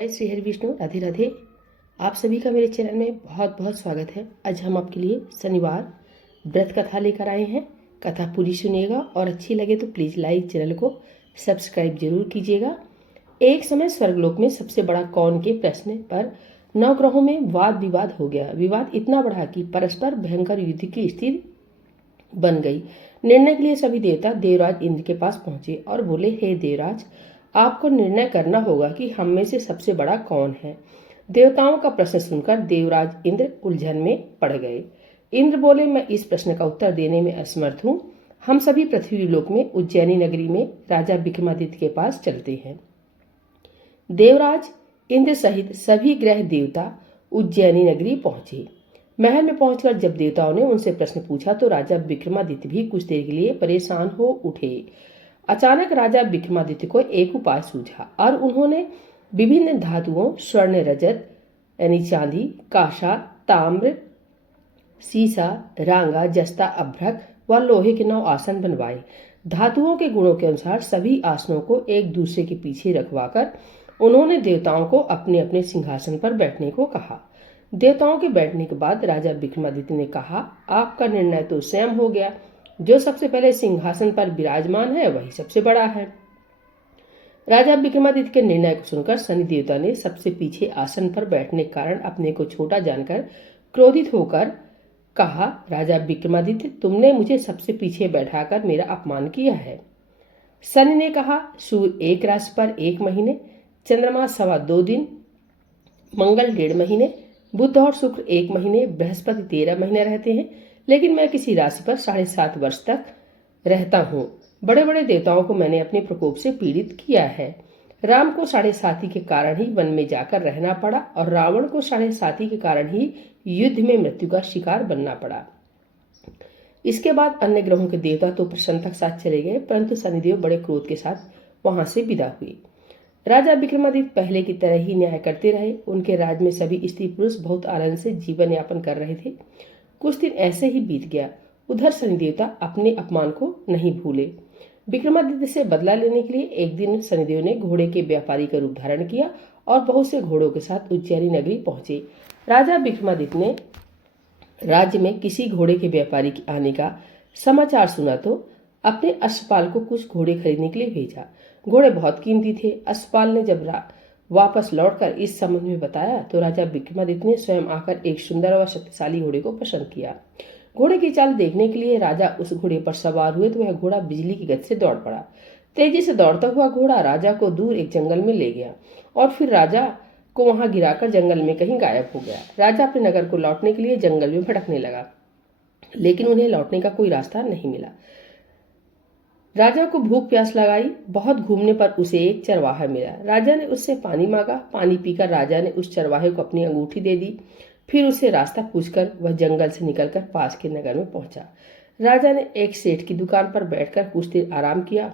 श्री हरि विष्णु, राधे राधे। आप सभी का मेरे चैनल में बहुत बहुत स्वागत है। आज हम आपके लिए शनिवार व्रत कथा लेकर आए हैं। कथा पूरी सुनिएगा और अच्छी लगे तो प्लीज़ लाइक, चैनल को सब्सक्राइब जरूर कीजिएगा। एक समय स्वर्गलोक में सबसे बड़ा कौन के प्रश्न पर नवग्रहों में वाद विवाद हो गया। विवाद इतना बढ़ा कि परस्पर भयंकर युद्ध की स्थिति बन गई। निर्णय के लिए सभी देवता देवराज इंद्र के पास पहुंचे और बोले, हे देवराज, आपको निर्णय करना होगा कि हम में से सबसे बड़ा कौन है। देवताओं का प्रश्न सुनकर देवराज इंद्र उलझन में पड़ गए। इंद्र बोले, मैं इस प्रश्न का उत्तर देने में असमर्थ हूँ। हम सभी पृथ्वी लोक में उज्जैनी नगरी में राजा विक्रमादित्य के पास चलते हैं। देवराज इंद्र सहित सभी ग्रह देवता उज्जैनी नगरी पहुंचे। महल में पहुंचकर जब देवताओं ने उनसे प्रश्न पूछा तो राजा विक्रमादित्य भी कुछ देर के लिए परेशान हो उठे। अचानक राजा विक्रमादित्य को एक उपाय सूझा और उन्होंने विभिन्न धातुओं स्वर्ण, रजत यानी चांदी, कांसा, ताम्र, सीसा, रांगा, जस्ता, अभ्रक व लोहे के 9 आसन बनवाए। धातुओं के गुणों के अनुसार सभी आसनों को एक दूसरे के पीछे रखवाकर उन्होंने देवताओं को अपने अपने सिंहासन पर बैठने को कहा। देवताओं के बैठने के बाद राजा विक्रमादित्य ने कहा, आपका निर्णय तो स्वयं हो गया। जो सबसे पहले सिंहासन पर विराजमान है वही सबसे बड़ा है। राजा विक्रमादित्य के निर्णय को सुनकर शनि देवता ने सबसे पीछे आसन पर बैठने के कारण अपने को छोटा जानकर क्रोधित होकर कहा, राजा विक्रमादित्य, तुमने मुझे सबसे पीछे बैठाकर मेरा अपमान किया है। शनि ने कहा, सूर्य एक राशि पर 1 महीने, चंद्रमा 2.25 दिन, मंगल 1.5 महीने, बुध और शुक्र 1 महीने, बृहस्पति 13 महीने रहते हैं, लेकिन मैं किसी राशि पर 7.5 वर्ष तक रहता हूँ। बड़े बड़े देवताओं को मैंने अपने प्रकोप से पीड़ित किया है। राम को 7.5 के कारण ही वन में जाकर रहना पड़ा और रावण को 7.5 के कारण ही युद्ध में मृत्यु का शिकार बनना पड़ा। इसके बाद अन्य ग्रहों के देवता तो प्रसन्नता के साथ चले गए, परंतु शनिदेव बड़े क्रोध के साथ वहां से विदा हुए। राजा विक्रमादित्य पहले की तरह ही न्याय करते रहे। उनके राज्य में सभी स्त्री पुरुष बहुत आनंद से जीवन यापन कर रहे थे। कुछ दिन ऐसे ही बीत गया। उधर शनि देवता अपने अपमान को नहीं भूले। विक्रमादित्य से बदला लेने के लिए एक दिन शनिदेव ने घोड़े के व्यापारी का रूप धारण किया और बहुत से घोड़ों के साथ उज्जैनी नगरी पहुंचे। राजा विक्रमादित्य ने राज्य में किसी घोड़े के व्यापारी के आने का समाचार सुना तो अपने अश्वपाल को कुछ घोड़े खरीदने के लिए भेजा। घोड़े बहुत कीमती थे। अश्वपाल ने जब वापस लौटकर इस संबंध में बताया तो राजा विक्रमादित्य ने स्वयं आकर एक सुंदर व शक्तिशाली घोड़े को पसंद किया। घोड़े की चाल देखने के लिए राजा उस घोड़े पर सवार हुए तो वह घोड़ा बिजली की गति से दौड़ पड़ा। तेजी से दौड़ता हुआ घोड़ा राजा को दूर एक जंगल में ले गया और फिर राजा को वहां गिराकर जंगल में कहीं गायब हो गया। राजा अपने नगर को लौटने के लिए जंगल में भटकने लगा, लेकिन उन्हें लौटने का कोई रास्ता नहीं मिला। राजा को भूख प्यास लगाई। बहुत घूमने पर उसे एक चरवाहा मिला। राजा ने उससे पानी मांगा। पानी पीकर राजा ने उस चरवाहे को अपनी अंगूठी दे दी। फिर उसे रास्ता पूछकर वह जंगल से निकलकर पास के नगर में पहुंचा। राजा ने एक सेठ की दुकान पर बैठकर कुछ देर आराम किया।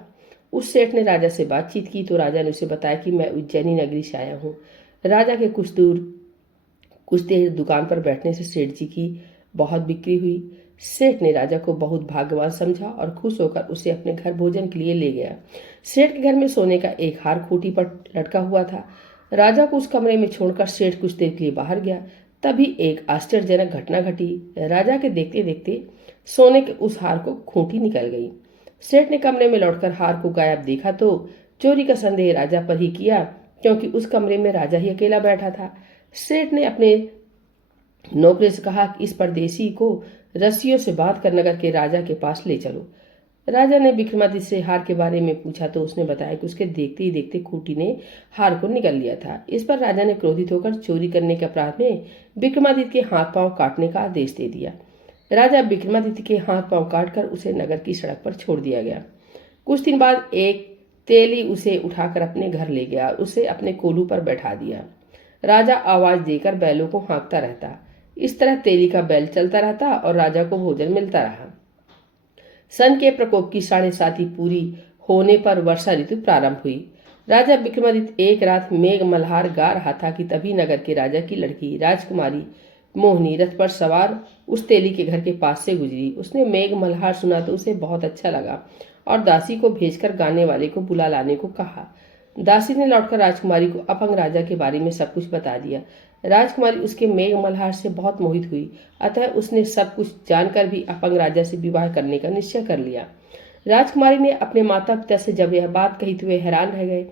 उस सेठ ने राजा से बातचीत की तो राजा ने उसे बताया कि मैं उज्जैनी नगरी से आया हूँ। राजा के कुछ देर दुकान पर बैठने से सेठ जी की बहुत बिक्री हुई। सेठ ने राजा को बहुत भाग्यवान समझा और खुश होकर उसे अपने घर भोजन के लिए ले गया। सेठ के घर में सोने का एक हार खूंटी पर लटका हुआ था। राजा को उस कमरे में छोड़कर सेठ कुछ देर के लिए बाहर गया। तभी एक आश्चर्यजनक घटना घटी। राजा के देखते देखते सोने के उस हार को खूंटी निकल गई। सेठ ने कमरे में लौटकर हार को गायब देखा तो चोरी का संदेह राजा पर ही किया, क्योंकि उस कमरे में राजा ही अकेला बैठा था। सेठ ने अपने नौकरी से कहा कि इस परदेसी को रस्सियों से बांध कर नगर के राजा के पास ले चलो। राजा ने विक्रमादित्य से हार के बारे में पूछा तो उसने बताया कि उसके देखते ही देखते खूंटी ने हार को निगल लिया था। इस पर राजा ने क्रोधित होकर चोरी करने के अपराध में विक्रमादित्य के हाथ पांव काटने का आदेश दे दिया। राजा विक्रमादित्य के हाथ पांव काटकर उसे नगर की सड़क पर छोड़ दिया गया। कुछ दिन बाद एक तेली उसे उठाकर अपने घर ले गया और उसे अपने कोलू पर बैठा दिया। राजा आवाज देकर बैलों को हाँकता रहता। इस तरह तेली का बैल चलता रहता और राजा को भोजन मिलता रहा। सन के प्रकोप की 7.5 पूरी होने पर वर्षा ऋतु प्रारंभ हुई। राजा विक्रमादित्य एक रात मेघ मल्हार गा रहा था कि तभी नगर के राजा की लड़की राजकुमारी मोहिनी रथ पर सवार उस तेली के घर के पास से गुजरी। उसने मेघ मल्हार सुना तो उसे बहुत अच्छा लगा और दासी को भेजकर गाने वाले को बुला लाने को कहा। दासी ने लौटकर राजकुमारी को अपंग राजा के बारे में सब कुछ बता दिया। राजकुमारी उसके मेघ मल्हार से बहुत मोहित हुई, अतः उसने सब कुछ जानकर भी अपंग राजा से विवाह करने का निश्चय कर लिया। राजकुमारी ने अपने माता पिता से जब यह बात कही तो वे हैरान रह गए।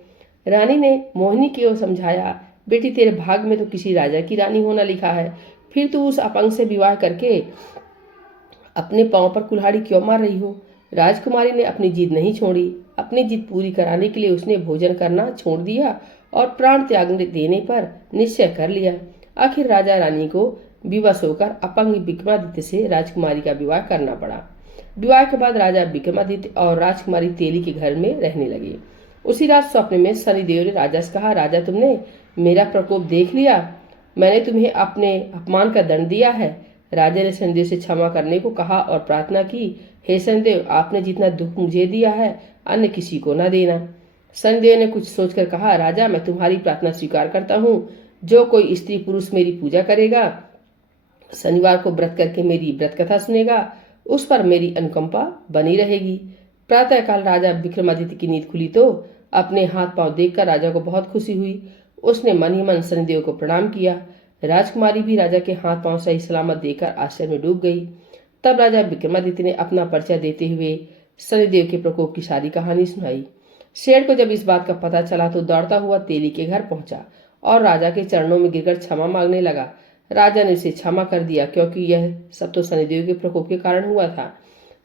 रानी ने मोहिनी को समझाया, बेटी तेरे भाग में तो किसी राजा की रानी होना लिखा है, फिर तू उस अपंग से विवाह करके अपने पांव पर कुल्हाड़ी क्यों मार रही हो। राजकुमारी ने अपनी जिद नहीं छोड़ी। अपनी जिद पूरी कराने के लिए उसने भोजन करना छोड़ दिया और प्राण त्याग देने पर निश्चय कर लिया। आखिर राजा रानी को विवश होकर अपंग विक्रमादित्य से राजकुमारी का विवाह करना पड़ा। विवाह के बाद राजा विक्रमादित्य और राजकुमारी तेली के घर में रहने लगे। उसी रात स्वप्न में शनिदेव ने राजा से कहा, राजा तुमने मेरा प्रकोप देख लिया, मैंने तुम्हें अपने अपमान का दंड दिया है। राजा ने शनिदेव से क्षमा करने को कहा और प्रार्थना की, हे शनिदेव, आपने जितना दुख मुझे दिया है अन्य किसी को न देना। शनिदेव ने कुछ सोचकर कहा, राजा मैं तुम्हारी प्रार्थना स्वीकार करता हूँ। जो कोई स्त्री पुरुष मेरी पूजा करेगा, शनिवार को व्रत करके मेरी व्रत कथा सुनेगा, उस पर मेरी अनुकंपा बनी रहेगी। प्रातःकाल राजा विक्रमादित्य की नींद खुली तो अपने हाथ पांव देखकर राजा को बहुत खुशी हुई। उसने मन ही मन शनिदेव को प्रणाम किया। राजकुमारी भी राजा के हाथ पांव सही सलामत देखकर आश्चर्य में डूब गई। तब राजा विक्रमादित्य ने अपना परिचय देते हुए शनिदेव के प्रकोप की सारी कहानी सुनाई। शेर को जब इस बात का पता चला तो दौड़ता हुआ तेली के घर पहुंचा और राजा के चरणों में गिरकर क्षमा मांगने लगा। राजा ने उसे क्षमा कर दिया, क्योंकि यह सब तो शनिदेव के प्रकोप के कारण हुआ था।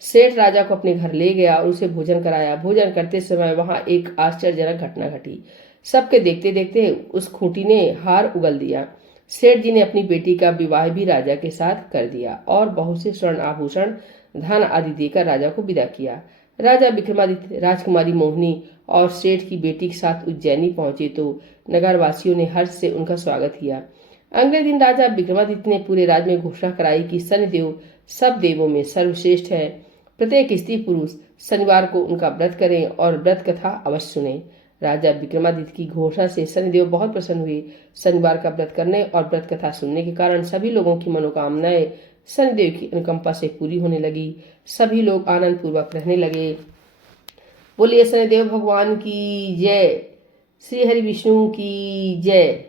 सेठ राजा को अपने घर ले गया और उसे भोजन कराया। भोजन करते समय वहां एक आश्चर्यजनक घटना घटी। सबके देखते देखते उस खूंटी ने हार उगल दिया। सेठ जी ने अपनी बेटी का विवाह भी राजा के साथ कर दिया और बहुत से स्वर्ण आभूषण, धन आदि देकर राजा को विदा किया। राजा विक्रमादित्य, राजकुमारी मोहिनी और सेठ की बेटी के साथ उज्जैनी पहुंचे तो नगरवासियों ने हर्ष से उनका स्वागत किया। अगले दिन राजा विक्रमादित्य ने पूरे राज्य में घोषणा कराई कि शनिदेव सब देवों में सर्वश्रेष्ठ है। प्रत्येक स्त्री पुरुष शनिवार को उनका व्रत करें और व्रत कथा अवश्य सुने। राजा विक्रमादित्य की घोषणा से शनिदेव बहुत प्रसन्न हुए। शनिवार का व्रत करने और व्रत कथा सुनने के कारण सभी लोगों की मनोकामनाएं शनिदेव की अनुकंपा से पूरी होने लगी। सभी लोग आनंद पूर्वक रहने लगे। बोलिए शनिदेव भगवान की जय। श्री हरि विष्णु की जय।